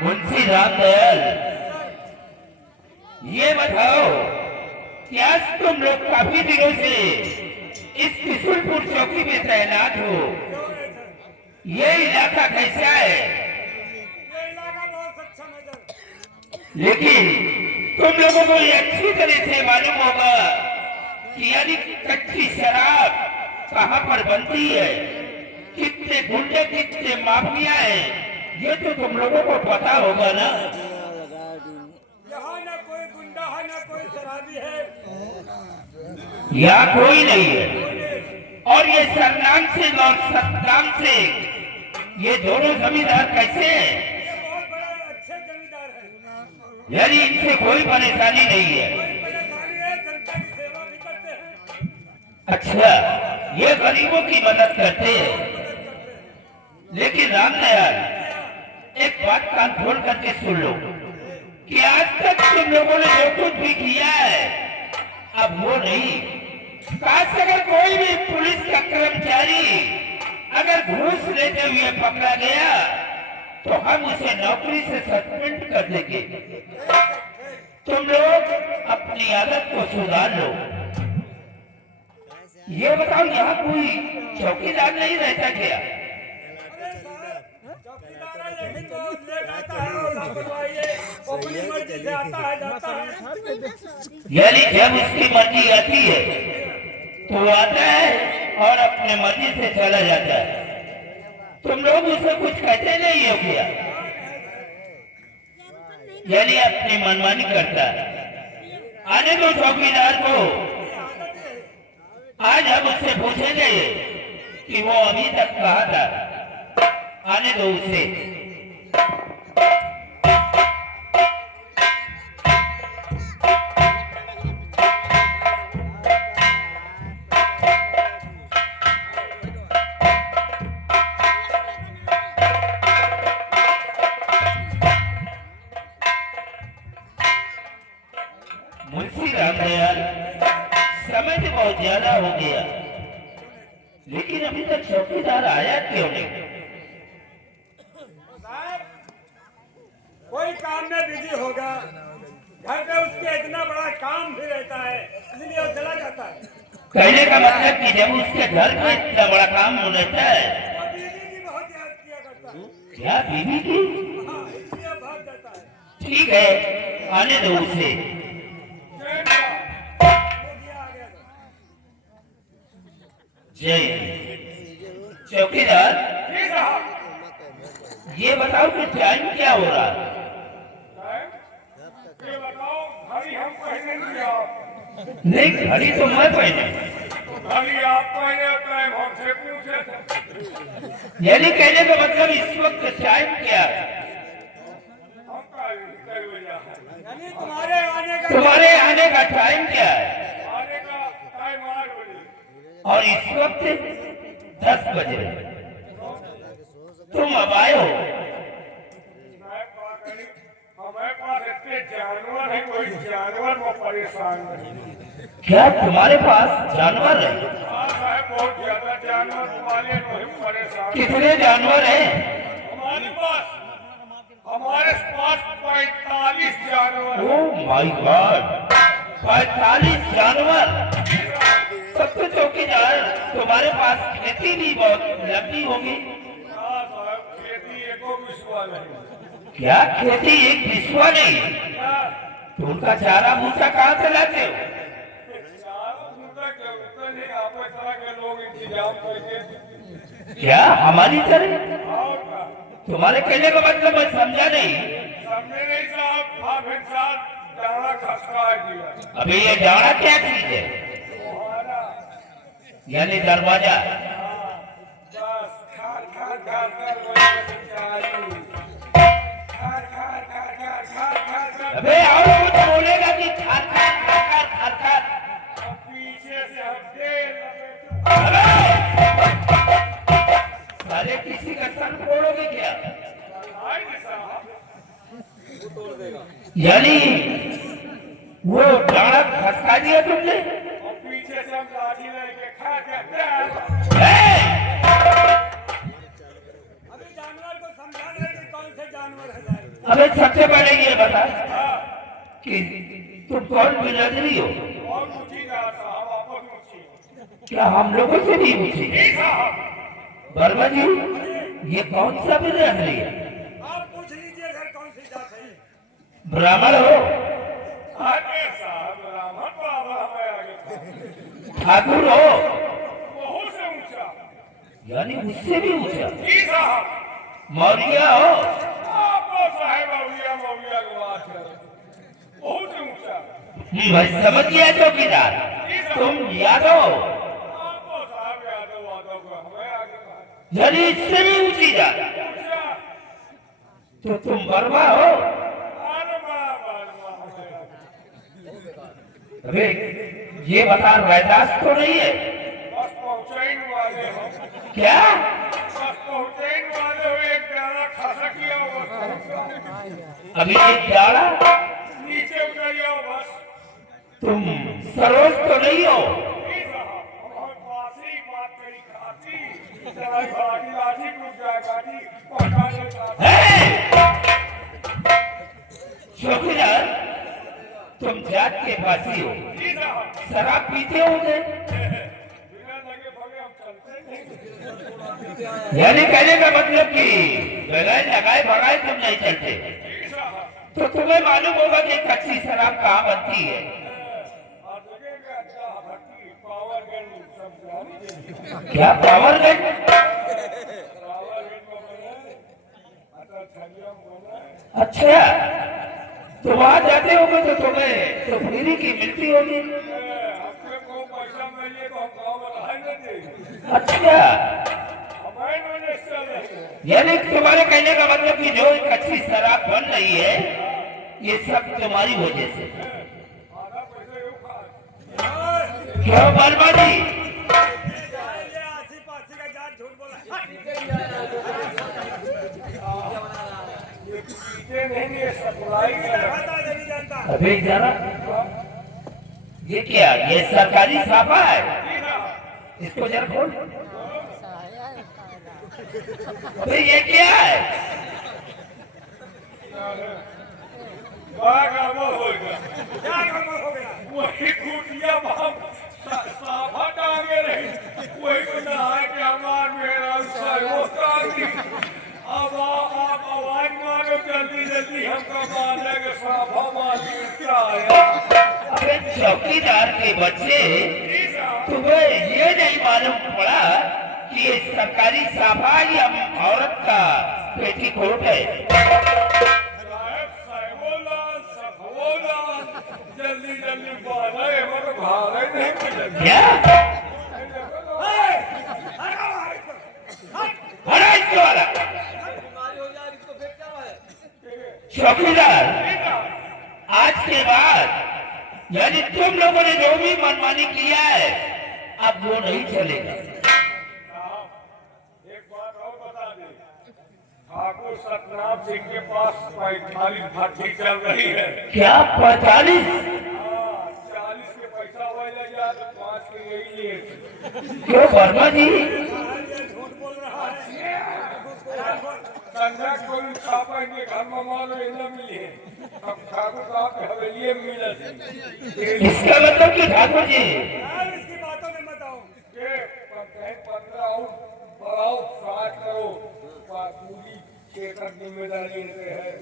मुंशी रामदयाल, ये बताओ कि आज तुम लोग काफी दिनों से इस त्रिशूलपुर चौकी में तैनात हो। ये इलाका कैसा है? ये इलाका बहुत अच्छा नजर। लेकिन तुम लोगों को ये अच्छी तरह से मालूम होगा कि यानी कच्ची शराब कहाँ पर बनती है, कितने गुंडे कितने माफिया हैं, ये तो तुम लोगों को पता होगा ना। यहाँ ना कोई गुंडा है ना कोई शराबी है, यहाँ कोई नहीं है। और ये सरनाम सिंह और सतनाम सिंह, ये दोनों जमींदार कैसे हैं? ये बहुत बड़े अच्छे जमींदार हैं। यानी इनसे कोई परेशानी नहीं है। कोई परेशानी है, जनता की सेवा भी करते हैं। अच्छा, ये गरीबों की मदद करते हैं। लेकिन रामदयाल, एक बात कान खोल करके सुन लो कि आज तक तुम लोगों ने जो कुछ भी किया है, अब वो नहीं। काश अगर कोई भी पुलिस का कर्मचारी अगर घूस लेते हुए पकड़ा गया तो हम उसे नौकरी से सस्पेंड कर देंगे। तुम लोग अपनी आदत को सुधार लो। ये बताओ, यहाँ कोई चौकीदार नहीं रहता क्या? अरे साहब, चौकीदार है लेकिन वो लेट आता है और लापरवाही है, अपनी मर्जी से आता है जाता है। यानी जब उसकी मर्जी आती है तो वो आता है और अपने मर्जी से चला जाता है। तुम लोग उसे कुछ कहते नहीं हो क्या? यानी अपनी मनमानी करता है। आने दो चौकीदार को, आज हम उससे पूछेंगे कि वो अभी तक कहाँ था। आने दो उसे। मुंशी रामदयाल, समय तो बहुत ज्यादा हो गया, लेकिन अभी तक चौकीदार आया क्यों नहीं? साहब, कोई काम में बिजी होगा, घर पे उसके इतना बड़ा काम भी रहता है, इसलिए वो चला जाता है। कहने का मतलब कि जब उसके घर में इतना बड़ा काम रहता है। वो बीवी की बहुत याद किया करता है। क्या बीवी की? हाँ, इसलिए भाग जाता है। ठीक है, आने दो उसे। जय बाबा। देखिए आ गया तो। जय चौकीदार, जी साहब। ये बताओ कि टाइम क्या हो रहा है? ये बताओ, घड़ी हम पहने नहीं आप। नहीं, घड़ी तो मैं पहने। घड़ी आप पहने टाइम हमसे पूछे थे। यानी कहने का मतलब इस वक्त टाइम क्या है? हम का निकल गया है। यानी तुम्हारे आने का टाइम क्या है? आने का टाइम 8 बजे। और इस वक्त 10 बज रहे। तुम अब आए हो। हमारे पास इतने जानवर है, कोई जानवर को परेशान नहीं। क्या तुम्हारे पास जानवर है? हाँ साहब, बहुत ज्यादा जानवर वाले नहीं परेशान। कितने जानवर हैं? हमारे पास 45 जानवर हैं। ओह माय गॉड, 45 जानवर। सब तो चौकीदार, तुम्हारे पास खेती भी बहुत लंबी होगी। हाँ साहब, खेती एको विश्वा नहीं। क्या खेती एक विश्वा नहीं? क्या? तो उनका चारा भूसा कहाँ से लाते हो? आपस तरह के लोग इंतजाम करके। क्या हमारी तरह? और क्या? तुम्हारे कहने का मतलब मैं समझा नहीं। समझे नहीं साहब, आप एक साथ डाला खसका दिया। अभी ये जाना क्या चीज है? हमारा यानी दरवाजा। बस खार खार खार कर वजह से चालू। खार खार खार खार खार खार खार। अबे और कुछ बोलेगा कि खार खार खार खार खार खार। अब पीछे से हम देर लगे। साले किसी का सर फोड़ोगे क्या? आएंगे साहब, वो तोड़ देगा। यानी वो डाड़ा खसका दिया तुमने? और पीछे से हम लाठी लेके खा जाते ए! अभी जानवर को समझा रहे कि कौन से जानवर है। सबसे पहले ये बता कि तुम कौन बिरादरी हो? और पूछी ना साहब, आपस में पूछी। क्या हम लोगों से भी पूछी? जी साहब, वर्मा जी, ये कौन सा बिरादरी है? आप पूछ लीजिए घर कौन सी जात है। ब्राह्मण हो? अरे साहब, ब्राह्मण बाबा हमें आगे ठाकुर हो? बहुत से ऊंचा। यानी उससे भी ऊंचा? जी साहब, मौर्य हो? आपको साहेब मौलिया मौलिया की बात करें, बहुत से ऊंचा। मैं समझ गया चौकीदार, तुम यादव हो? आपको साहब यादव वादव को हमें आगे बात। यानी इससे भी ऊंची जात? ऊंचा। तो तुम वर्मा हो? अरे बाबा हमें आगे। अबे ये बता, रैदास तो नहीं है? बस पहुंचाइन वाले हम। क्या? बस पहुंचाइन वाले हो, एक गाना खासा किया हुआ। अभी एक जाड़ा? नीचे उतर जाओ बस। तुम सरोज तो नहीं हो? जी साहब, और पासी बात करी खाती, चलाई भागी लाठी टूट जाए गाठी, पहुंचा देता। चौकीदार, तुम जात के फांसी हो, जी साहब, शराब पीते होंगे? बिना लगे भगे हम चलते नहीं। यानी कहने का मतलब कि बगैर लगाए भगाए तुम नहीं चलते? जी साहब, तो तुम्हें मालूम होगा कि कच्ची शराब कहाँ बनती है? और लगेगा अच्छा भट्टी पावर गन सब जानी। क्या पावरगंज? पावर गन में बने, अच्छा छलिया में बने। अच्छा, तो वहां जाते होगे तो तुम्हें तो फ्री की मिलती होगी? हमसे को पैसा मिले तो हम गाँव में रह नहीं देंगे। अच्छा, हमारे मैंने चल रहे हैं। यानी तुम्हारे कहने का मतलब कि जो कच्ची शराब बन रही है ये सब तुम्हारी वजह से? आधा पैसे यूं खा। क्यों वर्मा जी? ये आसी पासी का जात झूठ बोला। ये पीते नहीं, ये सप्लाई खाता नहीं जानता। अभी जरा, ये क्या, ये सरकारी छापा है? जी साहब, इसको जरा खोल। अबे ये क्या है? बड़ा गड़बड़ हो गया। क्या गड़बड़ हो गया? वही कुटिया बाप साफा टांगे रही, वही को नहाए के हमार मेरा सर्वो टांगी। अब आप आवाज मारो जल्दी जल्दी, हमको मारने के साफा मारी क्या है। अबे चौकीदार के बच्चे, जी साहब, तुम्हें ये नहीं मालूम पड़ा कि ये सरकारी छापा या औरत का पेटीकोट है? साहब साइबोलाल सफोलाल, जल्दी जल्दी बाला है, मगर भारे नहीं मिले। क्या? हरा इसको वाला। चौकीदार, आज के बाद यानी तुम लोगों ने जो भी मनमानी किया है अब वो नहीं चलेगा। साहब, एक बात और बता दें, ठाकुर सतनाम सिंह के पास 45 भट्टी चल रही है। क्या 45? 40 के पैसा वही ले जा तो 5 के यही लिए। क्यों वर्मा जी? झूठ बोल रहा है। संध्या को छापा इनके घर में मानो इन्हें मिली है, अब ठाकुर साहब के हवेली में मिले। इसका मतलब कि ठाकुर जी इसकी बातों में बताओ के 15 और बढ़ाओ 60 करो, पूरी क्षेत्र जिम्मेदारी लेते हैं।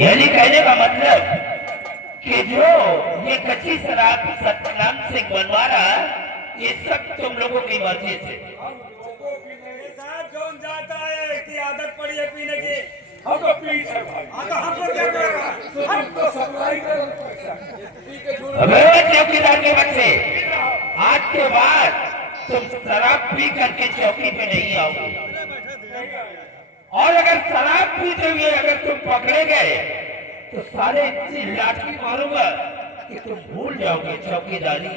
यानी कहने का मतलब कि जो ये कच्ची शराब सतनाम सिंह बनवा रहा ये सब तुम लोगों की मर्जी से? हम लोगों की नहीं साहब, कौन जाता है, इसकी आदत पड़ी है पीने की। हम तो पी है भाई। हाँ तो हमको क्या करेगा, हम तो सप्लाई करें पैसा। अबे चौकीदार के बच्चे, आज के बाद तुम शराब पी करके चौकी पे नहीं आओगे, और अगर शराब पीते हुए अगर तुम पकड़े गए तो सारे इतनी लाठी मारूंगा कि तुम भूल जाओगे चौकीदारी।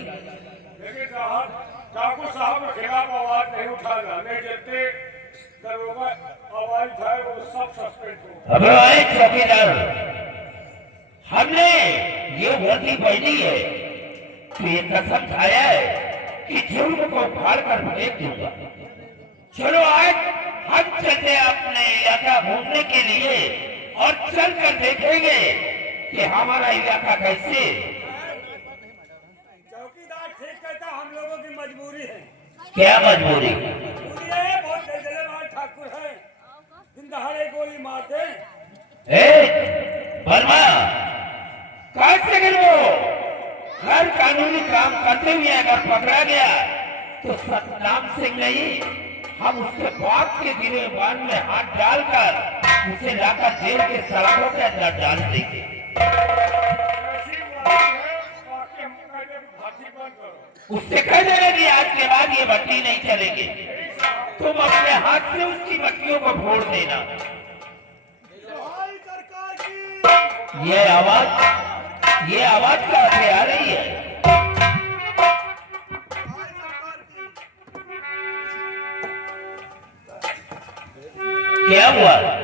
लेकिन साहब, ठाकुर साहब के खिलाफ आवाज नहीं उठाना, नहीं जबते दरोगा आवाज उठाए वो सब सस्पेंड हो। अबे भाई चौकीदार, हमने ये वर्दी पहनी है तो ये कसम खाया है कि जुर्म को फाड़ कर फेंक दूंगा। चलो आज हम चलते हैं अपने इलाका घूमने के लिए और चल कर देखेंगे कि हमारा इलाका कैसे। चौकीदार ठीक कहता, हम लोगों की मजबूरी है। क्या मजबूरी? मजबूरी है, बहुत दलदलेवाल ठाकुर है, दिन दहाड़े गोली मारते। वर्मा, कैसे गिर वो हर कानूनी काम करते हुए अगर पकड़ा गया तो सतनाम सिंह नहीं, हम उसके बाप के गिरेबान में हाथ डालकर उसे लाकर जेल के सलाखों के अंदर डाल देंगे। ऐसी बात है, बाकी हम कहते हैं फांसी बंद करो। उससे कह देना कि आज के बाद ये भट्टी नहीं चलेगी, तुम अपने हाथ से उसकी भट्टियों को फोड़ देना। सरकार की ये आवाज कहाँ से आ रही है? क्या हुआ?